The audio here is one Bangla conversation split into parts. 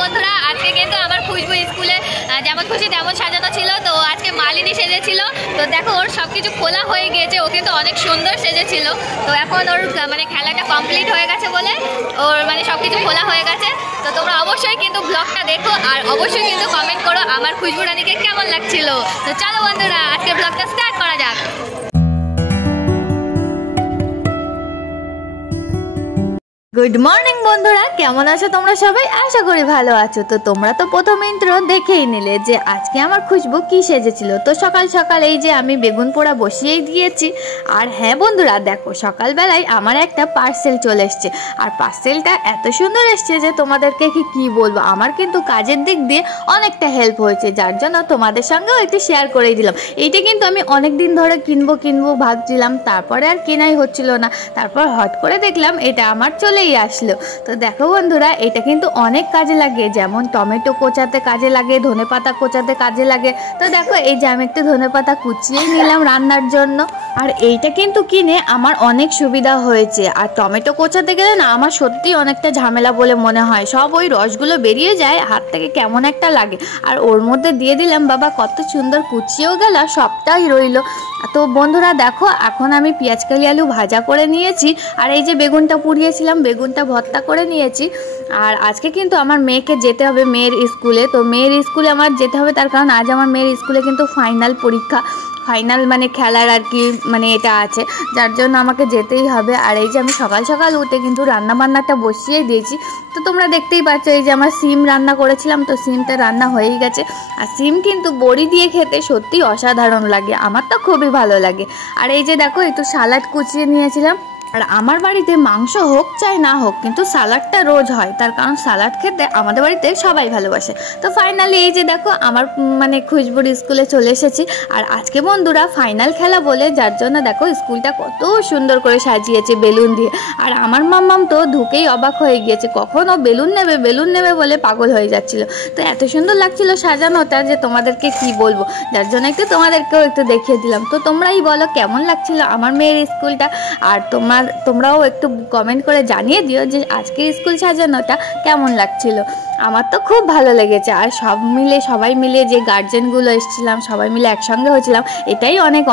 বন্ধুরা আজকে কিন্তু আমার খুশবু স্কুলে যেমন খুশি তেমন সাজানো ছিল। তো আজকে মালিনী সেজেছিল। তো দেখো ওর সব কিছু খোলা হয়ে গিয়েছে, ও কিন্তু অনেক সুন্দর সেজেছিল। তো এখন ওর মানে খেলাটা কমপ্লিট হয়ে গেছে বলে ওর মানে সব কিছু খোলা হয়ে গেছে। তো তোমরা অবশ্যই কিন্তু ব্লগটা দেখো আর অবশ্যই কিন্তু কমেন্ট করো আমার খুশবু রানীকে কেমন লাগছিল। তো চলো বন্ধুরা আজকে ব্লগটা স্টার্ট করা যাক। গুড মর্নিং বন্ধুরা, কেমন আছো তোমরা সবাই? আশা করি ভালো আছো। তো তোমরা তো প্রথম ইন্ট্রো দেখেই নিলে যে আজকে আমার খুশবু কি সেজেছিল। তো সকাল সকাল এই যে আমি বেগুন পোড়া বসিয়েই দিয়েছি। আর হ্যাঁ বন্ধুরা দেখো, সকালবেলায় আমার একটা পার্সেল চলে এসছে। আর পার্সেলটা এত সুন্দর এসছে যে তোমাদেরকে কি বলবো, আমার কিন্তু কাজের দিক দিয়ে অনেকটা হেল্প হয়েছে, যার জন্য তোমাদের সঙ্গেও একটু শেয়ার করেই দিলাম। এইটা কিন্তু আমি অনেক দিন ধরে কিনবো ভাবছিলাম, তারপরে আর কেনাই হচ্ছিল না। তারপর হট করে দেখলাম এটা আমার চলে আসলো। তো দেখো বন্ধুরা, এটা কিন্তু অনেক কাজে লাগে, যেমন টমেটো কোচাতে কাজে লাগে, ধনেপাতা কোচাতে কাজে লাগে। তো দেখো এই যে আমি একটু ধনেপাতা কুচিয়েই নিলাম রান্নার জন্য। আর এইটা কিন্তু কিনে আমার অনেক সুবিধা হয়েছে। আর টমেটো কোচাতে গেলে না আমার সত্যি অনেকটা ঝামেলা বলে মনে হয়, সব ওই রসগুলো বেরিয়ে যায়, হাত থেকে কেমন একটা লাগে। আর ওর মধ্যে দিয়ে দিলাম বাবা, কত সুন্দর কুচিয়েও গেল, সবটাই রইলো। তো বন্ধুরা দেখো, এখন আমি পেঁয়াজকালি আলু ভাজা করে নিয়েছি। আর এই যে বেগুনটা পুড়িয়েছিলাম, বেগুনটা ভর্তা করে নিয়েছি। আর আজকে কিন্তু আমার মেয়েকে যেতে হবে মেয়ের স্কুলে। তো মেয়ের স্কুলে আমার যেতে হবে, তার কারণ আজ আমার মেয়ের স্কুলে কিন্তু ফাইনাল পরীক্ষা, ফাইনাল মানে খেলার আর কি মানে এটা আছে, যার জন্য আমাকে যেতেই হবে। আর এই যে আমি সকাল সকাল উঠে কিন্তু রান্না বান্নাটা বসিয়েই দিয়েছি। তো তোমরা দেখতেই পাচ্ছ এই যে আমার সিম রান্না করেছিলাম, তো সিমটা রান্না হয়েই গেছে। আর সিম কিন্তু বড়ি দিয়ে খেতে সত্যি অসাধারণ লাগে, আমার তো খুবই ভালো লাগে। আর এই যে দেখো একটু সালাড কুচিয়ে নিয়েছিলাম। আর আমার বাড়িতে মাংস হোক চাই না হোক কিন্তু সালাডটা রোজ হয়, তার কারণ সালাড খেতে আমাদের বাড়িতে সবাই ভালোবাসে। তো ফাইনালি এই যে দেখো আমার মানে খুশবুর স্কুলে চলে এসেছি। আর আজকে বন্ধুরা ফাইনাল খেলা বলে, যার জন্য দেখো স্কুলটা কত সুন্দর করে সাজিয়েছে বেলুন দিয়ে। আর আমার মাম্মাম তো ঢুকেই অবাক হয়ে গিয়েছে, কখন ও বেলুন নেবে বলে পাগল হয়ে যাচ্ছিল। তো এত সুন্দর লাগছিল সাজানোটা যে তোমাদেরকে কি বলবো, যার জন্য একটু তোমাদেরকেও একটু দেখিয়ে দিলাম। তো তোমরাই বলো কেমন লাগছিল আমার মেয়ের স্কুলটা। আর তোমরাও একটু কমেন্ট করে জানিয়ে দিও যে আজকে স্কুল সাজানোটা কেমন লাগছিল। আমার তো খুব ভালো লেগেছে। আর সবাই মিলে যে গার্জেনগুলো এসেছিলাম, সবাই মিলে একসঙ্গে হয়েছিলাম, এটাই অনেক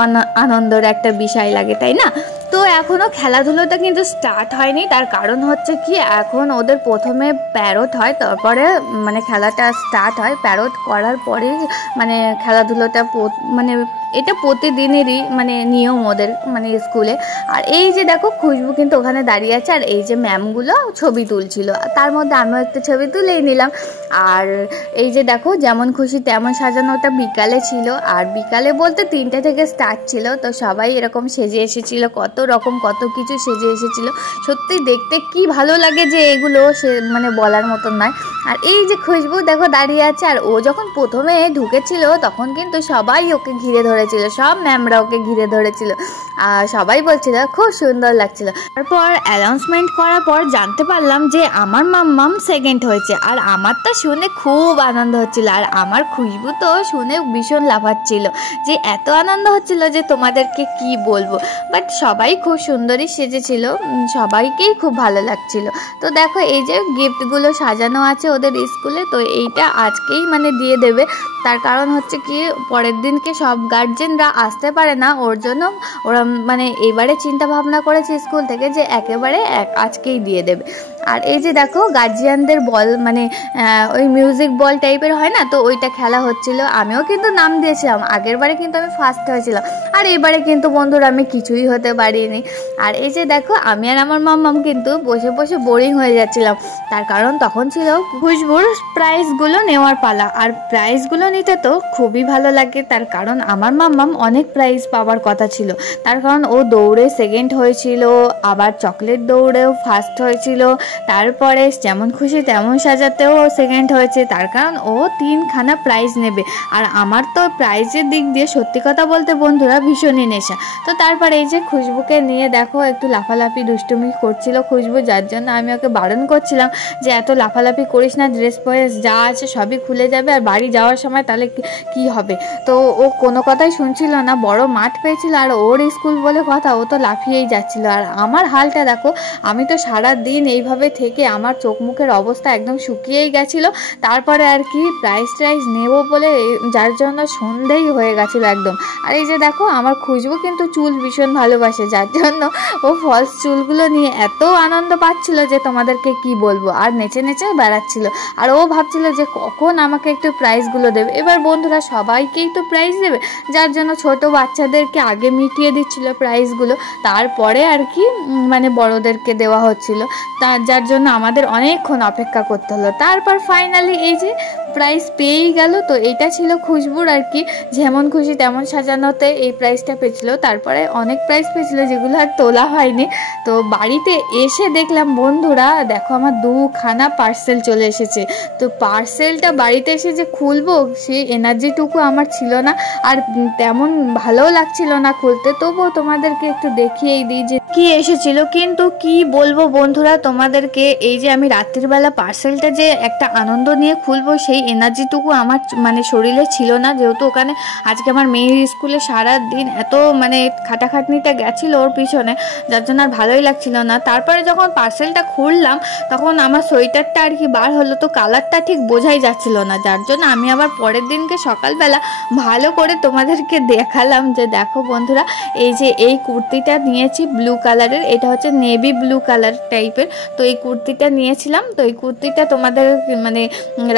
আনন্দের একটা বিষয় লাগে, তাই না? তো এখনও খেলাধুলোটা কিন্তু স্টার্ট হয়নি, তার কারণ হচ্ছে কি এখন ওদের প্রথমে প্যারোট হয়, তারপরে মানে খেলাটা স্টার্ট হয়। প্যারোট করার পরেই মানে খেলাধুলোটা মানে এটা প্রতিদিনেরই মানে নিয়ম ওদের মানে স্কুলে। আর এই যে দেখো খুশবু কিন্তু ওখানে দাঁড়িয়ে আছে, আর এই যে ম্যামগুলো ছবি তুলছিল, তার মধ্যে আমিও একটা ছবি তুলেই নিলাম। আর এই যে দেখো যেমন খুশি তেমন সাজানোটা বিকালে ছিল। আর বিকালে বলতে 3টে থেকে স্টার্ট ছিল। তো সবাই এরকম সেজে এসেছিল, কত রকম কত কিছু সেজে এসেছিল। সত্যি দেখতে কি ভালো লাগে যে এগুলো সে মানে বলার মতন নয়। আর এই যে খুশবু দেখো দাঁড়িয়ে আছে। আর ও যখন প্রথমে ঢুকেছিল তখন কিন্তু সবাই ওকে ঘিরে ধরেছিল, সব ম্যামরা ওকে ঘিরে ধরেছিল। আর সবাই বলছিল খুব সুন্দর লাগছিল। তারপর অ্যানাউন্সমেন্ট করার পর জানতে পারলাম যে আমার মাম্মাম সেকেন্ড হয়েছে। আর আমার তো শুনে খুব আনন্দ হচ্ছিল। আর আমার খুশবু তো শুনে ভীষণ লাফাচ্ছিল, যে এত আনন্দ হচ্ছিল যে তোমাদেরকে কি বলবো। বাট সবাই খুব সুন্দরই সেজেছিল, সবাইকেই খুব ভালো লাগছিল। তো দেখো এই যে গিফটগুলো সাজানো আছে ওদের স্কুলে, তো এইটা আজকেই মানে দিয়ে দেবে। তার কারণ হচ্ছে কি পরের দিনকে সব গার্জেনরা আসতে পারে না, ওর জন্য ওরা মানে এবারে চিন্তা ভাবনা করেছে স্কুল থেকে যে একেবারে আজকেই দিয়ে দেবে। আর এই যে দেখো গার্জিয়ানদের বল মানে ওই মিউজিক বল টাইপের হয় না, তো ওইটা খেলা হচ্ছিল। আমিও কিন্তু নাম দিয়েছিলাম, আগের বারে কিন্তু আমি ফার্স্ট হয়েছিলাম, আর এবারে কিন্তু বন্ধুরা আমি কিছুই হতে পারিনি। আর এই যে দেখো আমি আর আমার মাম্মাম কিন্তু বসে বসে বোরিং হয়ে যাচ্ছিলাম, তার কারণ তখন ছিল খুশবুর প্রাইজগুলো নেওয়ার পালা। আর প্রাইজগুলো নিতে তো খুবই ভালো লাগে, তার কারণ আমার মাম্মাম অনেক প্রাইজ পাওয়ার কথা ছিল। তার কারণ ও দৌড়ে সেকেন্ড হয়েছিল, আবার চকলেট দৌড়েও ফার্স্ট হয়েছিল, তারপরে যেমন খুশি তেমন সাজাতেও সেকেন্ড হয়েছে, তার কারণ ও 3খানা প্রাইজ নেবে। আর আমার তো প্রাইজের দিক দিয়ে সত্যি কথা বলতে বন্ধুরা ভীষণই নেশা। তো তারপরে এই যে খুশবুকে নিয়ে দেখো একটু লাফালাফি দুষ্টুমি করছিল খুশবু, যার জন্য আমি ওকে বারণ করছিলাম যে এত লাফালাফি করিস না, ড্রেস ফ্রেস যা আছে সবই খুলে যাবে, আর বাড়ি যাওয়ার সময় তাহলে কি হবে। তো ও কোনো কথাই শুনছিল না, বড় মাঠ পেয়েছিল আর ওর স্কুল বলে কথা, ও তো লাফিয়েই যাচ্ছিল। আর আমার হালটা দেখো, আমি তো সারা দিন এইভাবে এইভাবে থেকে আমার চোখ মুখের অবস্থা একদম শুকিয়েই গেছিলো। তারপরে আর কি প্রাইস নেবো বলে যার জন্য সন্ধেই হয়ে গেছিলো একদম। আর এই যে দেখো আমার খুশবু কিন্তু চুল ভীষণ ভালোবাসে, যার জন্য ও ফলস চুলগুলো নিয়ে এত আনন্দ পাচ্ছিল যে তোমাদেরকে কি বলবো, আর নেচে নেচে বেড়াচ্ছিল। আর ও ভাবছিল যে কখন আমাকে একটু প্রাইজগুলো দেবে। এবার বন্ধুরা সবাইকেই তো প্রাইজ দেবে, যার জন্য ছোট বাচ্চাদেরকে আগে মিটিয়ে দিচ্ছিল প্রাইজগুলো, তারপরে আর কি মানে বড়োদেরকে দেওয়া হচ্ছিল। যার জন্য আমাদের অনেকক্ষণ অপেক্ষা করতে হলো। তারপর ফাইনালি এই যে প্রাইজ পেয়েই গেল। তো এইটা ছিল খুশবুর আর কি যেমন খুশি তেমন সাজানোতে এই প্রাইজটা পেয়েছিল। তারপরে অনেক প্রাইজ পেয়েছিল যেগুলো আর তোলা হয়নি। তো বাড়িতে এসে দেখলাম বন্ধুরা দেখো আমার দুখানা পার্সেল চলে এসেছে। তো পার্সেলটা বাড়িতে এসে যে খুলবো সেই এনার্জিটুকু আমার ছিল না, আর তেমন ভালোও লাগছিল না খুলতে। তবুও তোমাদেরকে একটু দেখিয়েই দিই যে কি এসেছিল। কিন্তু কি বলবো বন্ধুরা তোমাদেরকে, এই যে আমি রাত্রিবেলা পার্সেলটা যে একটা আনন্দ নিয়ে খুলবো সেই এনার্জিটুকু আমার মানে শরীরে ছিল না, যেহেতু ওখানে আজকে আমার মেয়ের স্কুলে সারা দিন এত মানে খাটাখাটনিটা গেছিলো ওর পিছনে, যার জন্য আর ভালোই লাগছিল না। তারপরে যখন পার্সেলটা খুললাম তখন আমার সোয়েটারটা আর কি বার হলো, তো কালারটা ঠিক বোঝাই যাচ্ছিল না, যার জন্য আমি আবার পরের দিনকে সকালবেলা ভালো করে তোমাদেরকে দেখালাম যে দেখো বন্ধুরা এই যে এই কুর্তিটা নিয়েছি ব্লু কালারের, এটা হচ্ছে নেভি ব্লু কালার টাইপের। তো এই কুর্তিটা নিয়েছিলাম। তো এই কুর্তিটা তোমাদের মানে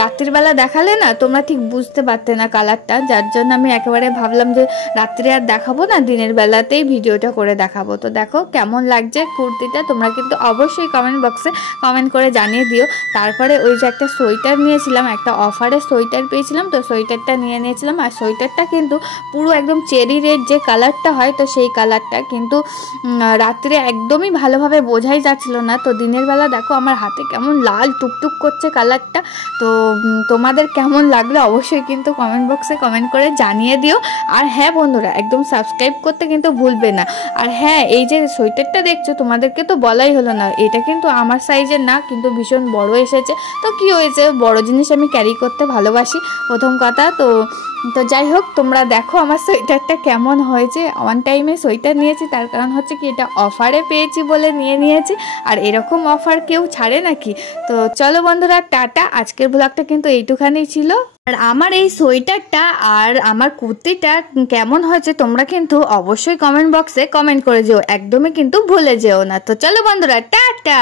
রাত্রিবেলা দেখালে না তোমরা ঠিক বুঝতে পারতে না কালারটা, যার জন্য আমি একেবারে ভাবলাম যে রাত্রে আর দেখাবো না, দিনের বেলাতেই ভিডিওটা করে দেখাবো। তো দেখো কেমন লাগছে কুর্তিটা, তোমরা কিন্তু অবশ্যই কমেন্ট বক্সে কমেন্ট করে জানিয়ে দিও। তারপরে ওই যে একটা সোয়েটার নিয়েছিলাম, একটা অফারে সোয়েটার পেয়েছিলাম, তো সোয়েটারটা নিয়েছিলাম। আর সোয়েটারটা কিন্তু পুরো একদম চেরি রেড যে কালারটা হয়, তো সেই কালারটা কিন্তু রাত্রে একদমই ভালোভাবে বোঝাই যাচ্ছিল না। তো দিনের বেলা দেখো আমার হাতে কেমন লাল টুকটুক করছে কালারটা। তো তোমাদের কেমন লাগলো অবশ্যই কিন্তু কমেন্ট বক্সে কমেন্ট করে জানিয়ে দিও। আর হ্যাঁ বন্ধুরা একদম সাবস্ক্রাইব করতে কিন্তু ভুলবে না। আর হ্যাঁ এই যে সোয়েটারটা দেখছো তোমাদেরকে তো বলাই হলো না, এটা কিন্তু আমার সাইজের না, কিন্তু ভীষণ বড় এসেছে। তো কি হয়েছে, বড় জিনিস আমি ক্যারি করতে ভালোবাসি প্রথম কথা। তো যাই হোক তোমরা দেখো আমার সোয়েটারটা কেমন হয়েছে। অন টাইমে সোয়েটার নিয়েছি, তার কারণ হচ্ছে কি এটা অফারে পেয়েছি বলে নিয়েছি। আর এরকম অফার কেউ ছাড়ে নাকি। তো চলো বন্ধুরা টাটা, আজকের ব্লগটা কিন্তু এইটুখানি ছিল। আর আমার এই সোয়েটারটা আর আমার কুর্তিটা কেমন হয়েছে তোমরা কিন্তু অবশ্যই কমেন্ট বক্সে কমেন্ট করে যেও, একদমই কিন্তু ভুলে যেও না। তো চলো বন্ধুরা টাটা।